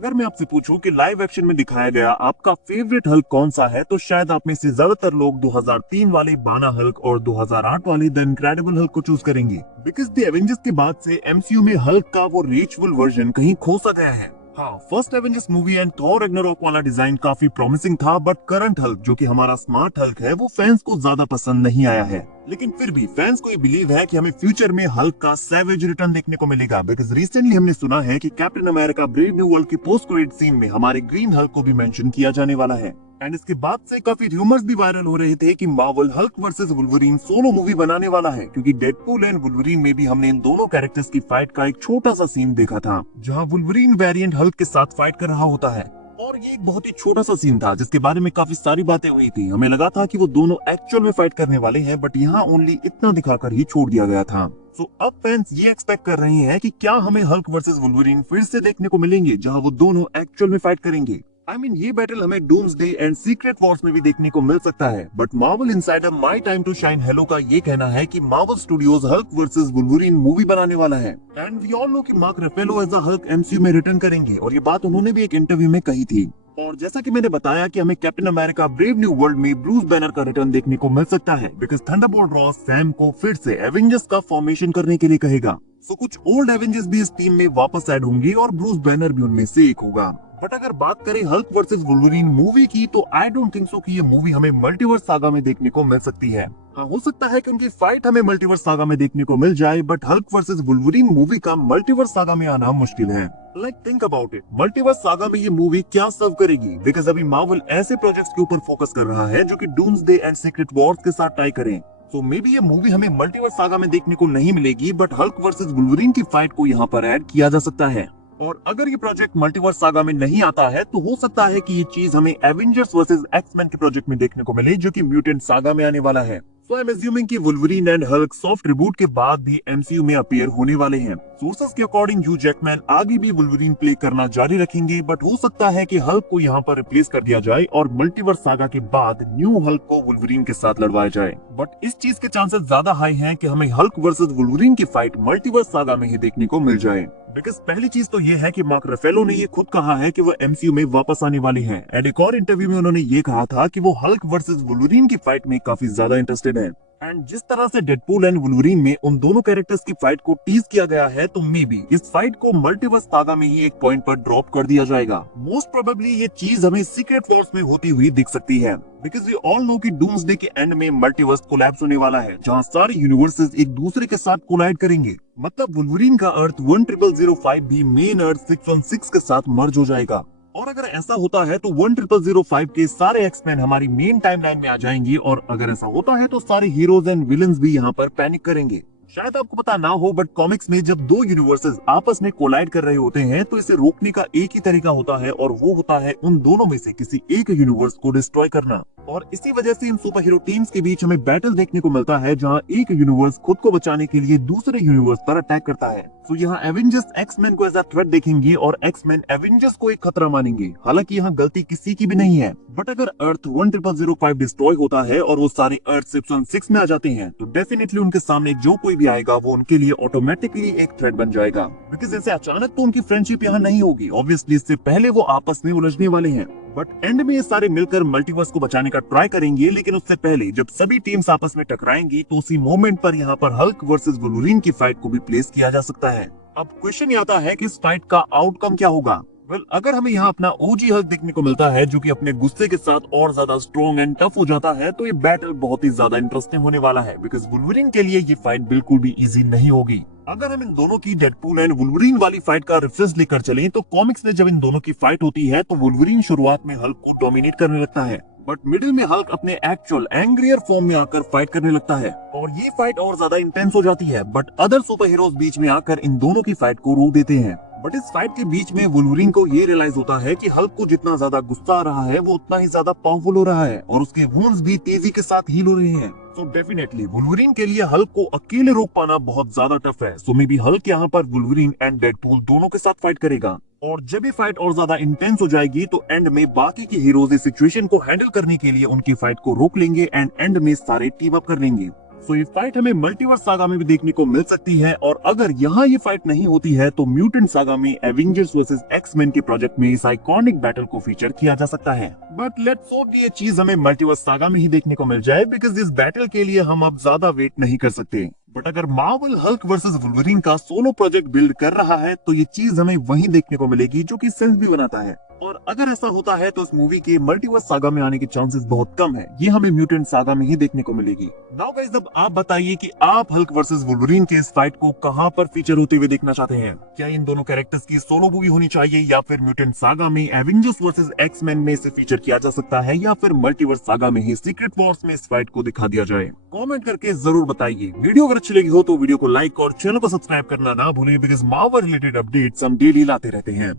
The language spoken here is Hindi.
अगर मैं आपसे पूछूं कि लाइव एक्शन में दिखाया गया आपका फेवरेट हल्क कौन सा है, तो शायद आप में से ज्यादातर लोग 2003 वाले बाना हल्क और 2008 वाले द इनक्रेडिबल हल्क को चूज करेंगे। बिकॉज द एवेंजर्स के बाद से एमसीयू में हल्क का वो रीचफुल वर्जन कहीं खो सा गया है। हाँ, first Avengers movie and Thor Ragnarok वाला डिजाइन काफी प्रॉमिसिंग था, बट करंट हल्क जो कि हमारा स्मार्ट हल्क है वो फैंस को ज्यादा पसंद नहीं आया है। लेकिन फिर भी फैंस को ये बिलीव है कि हमें फ्यूचर में हल्क का सैवेज रिटर्न देखने को मिलेगा। बिकॉज रिसेंटली हमने सुना है कि captain America brave new world के पोस्ट क्रेडिट सीन में हमारे ग्रीन हल्क को भी मेंशन किया जाने वाला है। एंड इसके बाद से काफी र्यूमर्स भी वायरल हो रहे थे कि Marvel Hulk versus Wolverine solo movie बनाने वाला है, क्योंकि डेडपूल एंड वुल्वरीन में भी हमने इन दोनों कैरेक्टर्स की फाइट का एक छोटा सा सीन देखा था, जहां वुल्वरीन वेरिएंट हल्क के साथ फाइट कर रहा होता है। और ये एक बहुत ही छोटा सा सीन था जिसके बारे में काफी सारी बातें हुई थी। हमें लगा था कि वो दोनों एक्चुअल में फाइट करने वाले हैं, बट यहाँ ओनली इतना दिखाकर ही छोड़ दिया गया था। सो अब फैंस ये एक्सपेक्ट कर रहे हैं कि क्या हमें हल्क वर्सेस वुल्वरीन फिर से देखने को मिलेंगे, जहां वो दोनों एक्चुअल में फाइट करेंगे। ये बैटल हमें डूम्सडे एंड सीक्रेट वॉर्स में भी देखने को मिल सकता है। But Marvel Insider My Time to Shine Hello का ये कहना है कि Marvel Studios Hulk versus Wolverine movie बनाने वाला है। एंड वी ऑल नो कि Mark Ruffalo as a Hulk MCU में रिटर्न करेंगे, और ये बात उन्होंने भी एक इंटरव्यू में कही थी। और जैसा कि मैंने बताया कि हमें captain America brave new world में ब्रूस बैनर का रिटर्न देखने को मिल सकता है, बिकॉज थंडरबोल्ट रॉस सैम को फिर से एवेंजर्स का फॉर्मेशन करने के लिए कहेगा। सो कुछ ओल्ड एवेंजर्स भी इस टीम में वापस ऐड होंगे और ब्रूस बैनर भी उनमें से एक होगा। बट अगर बात करें हल्क वर्सेस वुल्वरीन मूवी की, तो आई डोंट थिंक सो कि ये मूवी हमें मल्टीवर्स सागा में देखने को मिल सकती है। हाँ, हो सकता है कि उनकी फाइट हमें मल्टीवर्स सागा में देखने को मिल जाए, but Hulk versus Wolverine movie का मल्टीवर्स सागा में आना मुश्किल है। Like think about it, multiverse saga में ये मूवी क्या सर्व करेगी? बिकॉज अभी मार्वल ऐसे प्रोजेक्ट्स के ऊपर फोकस कर रहा है जो कि डूम्सडे एंड सीक्रेट वॉर्स के साथ टाई करें। तो मे बी ये मूवी हमें मल्टीवर्स सागा में देखने को नहीं मिलेगी, बट हल्क वर्सेस वुल्वरीन की फाइट को यहाँ पर ऐड किया जा सकता है। और अगर ये प्रोजेक्ट मल्टीवर्स सागा में नहीं आता है, तो हो सकता है कि ये चीज हमें एवेंजर्स वर्सेस एक्समैन के प्रोजेक्ट में देखने को मिले, जो कि म्यूटेंट सागा में आने वाला है। सो आई एम अज्यूमिंग कि Wolverine and Hulk soft reboot के बाद भी एमसीयू में अपीयर होने वाले हैं। सोर्सेस के अकॉर्डिंग ह्यू जैकमैन आगे भी वुल्वरीन प्ले करना जारी रखेंगे, बट हो सकता है कि हल्क को यहाँ पर रिप्लेस कर दिया जाए और मल्टीवर्स सागा के बाद न्यू हल्क को वुल्वरीन के साथ लड़वाया जाए। बट इस चीज के चांसेस ज्यादा हाई हैं कि हमें हल्क वर्सेस वुल्वरीन की फाइट मल्टीवर्स सागा में ही देखने को मिल जाए। बिकॉज पहली चीज तो ये है कि मार्क रफेलो ने ये खुद कहा है कि वो एमसीयू में वापस आने वाले हैं। एंड एक और इंटरव्यू में उन्होंने ये कहा था कि वो हल्क वर्सेस वुल्वरीन की फाइट में काफी ज्यादा इंटरेस्टेड है। एंड जिस तरह से डेडपूल एंड वुल्वरीन में उन दोनों कैरेक्टर्स की फाइट को टीज किया गया है, तो मे बी इस फाइट को मल्टीवर्स सागा में ही एक पॉइंट पर ड्रॉप कर दिया जाएगा। मोस्ट प्रोबेबली ये चीज हमें सीक्रेट वॉर्स में होती हुई दिख सकती है, बिकॉज वी ऑल नो कि डूम्सडे के एंड में मल्टीवर्स कोलैप्स होने वाला है, जहां सारे यूनिवर्सेस एक दूसरे के साथ कोलाइड करेंगे। मतलब वुल्वरीन का अर्थ 10005 भी मेन अर्थ 616 के साथ मर्ज हो जाएगा। और अगर ऐसा होता है तो 10005 के सारे एक्समैन हमारी मेन टाइमलाइन में आ जाएंगे, और अगर ऐसा होता है तो सारे हीरोज एंड विलन्स भी यहाँ पर पैनिक करेंगे। शायद आपको पता ना हो, बट कॉमिक्स में जब दो यूनिवर्सेस आपस में कोलाइड कर रहे होते हैं, तो इसे रोकने का एक ही तरीका होता है, और वो होता है उन दोनों में से किसी एक यूनिवर्स को डिस्ट्रॉय करना। और इसी वजह से इन सुपर हीरो टीम्स के बीच हमें बैटल देखने को मिलता है, जहां एक यूनिवर्स खुद को बचाने के लिए दूसरे यूनिवर्स पर अटैक करता है। तो यहाँ एवेंजर्स एक्समैन को एज अ थ्रेट देखेंगे और एक्समैन एवेंजर्स को एक खतरा मानेंगे। हालांकि यहाँ गलती किसी की भी नहीं है, बट अगर अर्थ 10005 डिस्ट्रॉय होता है और वो सारे अर्थ 616 में आ जाते हैं, तो डेफिनेटली उनके सामने जो कोई भी आएगा वो उनके लिए ऑटोमेटिकली एक थ्रेट बन जाएगा। बिकॉज ऐसे अचानक तो उनकी फ्रेंडशिप यहाँ नहीं होगी, ऑब्वियसली इससे पहले वो आपस में उलझने वाले हैं। बट एंड में ये सारे मिलकर मल्टीवर्स को बचाने का ट्राई करेंगे, लेकिन उससे पहले जब सभी टीम्स आपस में टकराएंगी, तो उसी मोमेंट पर यहाँ पर हल्क वर्सेस वुल्वरीन की फाइट को भी प्लेस किया जा सकता है। अब क्वेश्चन ये आता है कि इस फाइट का आउटकम क्या होगा। अगर हमें यहाँ अपना ओजी हल्क देखने को मिलता है, जो कि अपने गुस्से के साथ और ज्यादा स्ट्रॉन्ग एंड टफ हो जाता है, तो ये बैटल बहुत ही ज्यादा इंटरेस्टिंग होने वाला है। बिकॉज वुल्वरीन के लिए ये फाइट बिल्कुल भी इजी नहीं होगी। अगर हम इन दोनों की डेडपूल एंड वुल्वरीन वाली फाइट का रेफरेंस लेकर चलें, तो कॉमिक्स में जब इन दोनों की फाइट होती है, तो वुल्वरीन शुरुआत में हल्क को डोमिनेट करने लगता है, बट मिडिल में हल्क अपने एक्चुअल एंग्रियर फॉर्म में आकर फाइट करने लगता है, और ये फाइट और ज्यादा इंटेंस हो जाती है। बट अदर सुपर हीरोज बीच में आकर इन दोनों की फाइट को रोक देते हैं। बट इस फाइट के बीच में वुल्वरीन को ये रियलाइज होता है कि हल्क को जितना ज्यादा गुस्सा आ रहा है, वो उतना ही ज्यादा पावरफुल हो रहा है, और उसके वुंड्स भी तेजी के साथ हील हो रहे हैं। सो डेफिनेटली वुल्वरीन के लिए हल्क को अकेले रोक पाना बहुत ज्यादा टफ है। सो मे बी हल्क यहाँ पर वुल्वरीन एंड डेडपूल दोनों के साथ फाइट करेगा, और जब ये फाइट और ज्यादा इंटेंस हो जाएगी, तो एंड में बाकी के हीरोज इस सिचुएशन को हैंडल करने के लिए उनकी फाइट को रोक लेंगे, एंड एंड में सारे टीम अप कर लेंगे। तो ये फाइट हमें मल्टीवर्स सागा में भी देखने को मिल सकती है, और अगर यहाँ ये फाइट नहीं होती है तो म्यूटेंट सागा में एवेंजर्स वर्सेस एक्स-मेन के प्रोजेक्ट में इस आइकॉनिक बैटल को फीचर किया जा सकता है। बट लेट्स होप ये चीज हमें मल्टीवर्स सागा में ही देखने को मिल जाए, बिकॉज इस बैटल के लिए हम अब ज्यादा वेट नहीं कर सकते। बट अगर मार्वल हल्क वर्सेस वुल्वरीन का सोलो प्रोजेक्ट बिल्ड कर रहा है तो ये चीज हमें वहीं देखने को मिलेगी, जो कि सेंस भी बनाता है। और अगर ऐसा होता है तो इस मूवी के मल्टीवर्स सागा में आने के चांसेस बहुत कम है, ये हमें म्यूटेंट सागा में ही देखने को मिलेगी। नाउ गाइस, अब आप बताइए कि आप हल्क वर्सेस वुल्वरीन के इस फाइट को कहां पर फीचर होते हुए देखना चाहते हैं? क्या इन दोनों कैरेक्टर्स की सोलो मूवी होनी चाहिए, या फिर म्यूटेंट सागा में एवेंजर्स वर्सेस एक्स-मेन में इसे फीचर किया जा सकता है, या फिर मल्टीवर्स सागा में ही सीक्रेट वॉर्स में इस फाइट को दिखा दिया जाए? कमेंट करके जरूर बताइए। वीडियो अगर अच्छी लगी हो तो वीडियो को लाइक और चैनल को सब्सक्राइब करना ना भूलें, बिकॉज मार्वल रिलेटेड अपडेट्स हम डेली लाते रहते हैं।